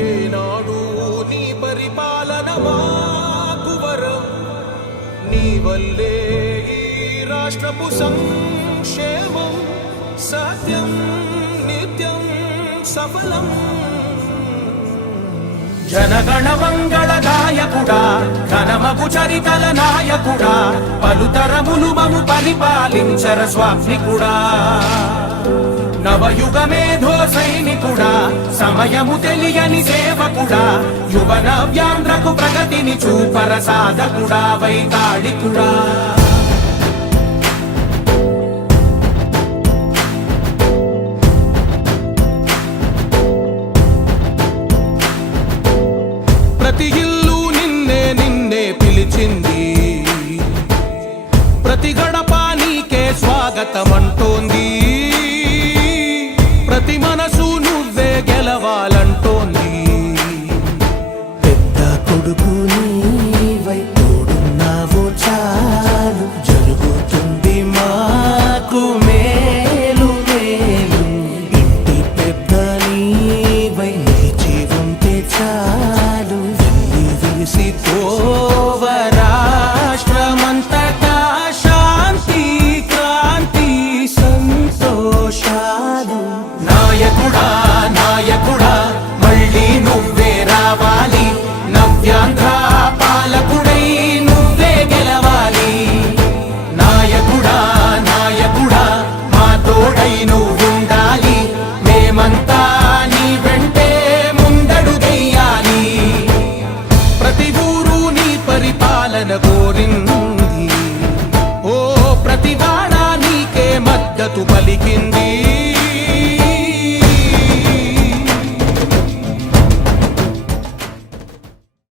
ఏనాడు నీ పరిపాలన మాకు వరం, నీ వల్లే ఈ రాష్ట్రపు సంక్షేమం సత్యం నిత్యం సఫలం. జనగణ మంగళ గాయకుడా, ఘనమగు చరితల నాయకుడా, పలుతరములు మము పరిపాలించర స్వామికుడా. నవయుగ మేధో సైనికుడా, సమయము తెలియని సేవకుడా, యువన వ్యాంధ్రకు ప్రగతిని చూపర సాధకుడా, వైతాళికుడా. ప్రతి ఇల్లు నిన్నే నిన్నే పిలిచింది, ప్రతి గడప నీకే స్వాగతమంటోంది, ప్రతి మనసు నువ్వే గెలవాలంటోంది. పెద్ద కొడుకు నీవై తోడున్నావు చాలు, జరుగుతుంది మాకు మేలు మేలు. ఇంటి పెద్ద నీవై నిలిచి ఉంటే చాలు, వెళ్ళి విరిసి పోవ రాష్ట్రమంతటా శాంతి క్రాంతి సంతోషాలు. నాయకుడా నాయకుడా మళ్ళీ నువ్వే రావాలి, నవ్యాంధ్ర పాలకుడై నువ్వే గెలవాలి. నాయకుడా నాయకుడా మా తోడై నువ్వుండాలి, మేమంతా నీ వెంటే ముందడుగెయ్యాలి. ప్రతి ఊరు నీ పరిపాలన కోరింది, ఓ ప్రతి వాడ నీకే మద్దతు పలికింది.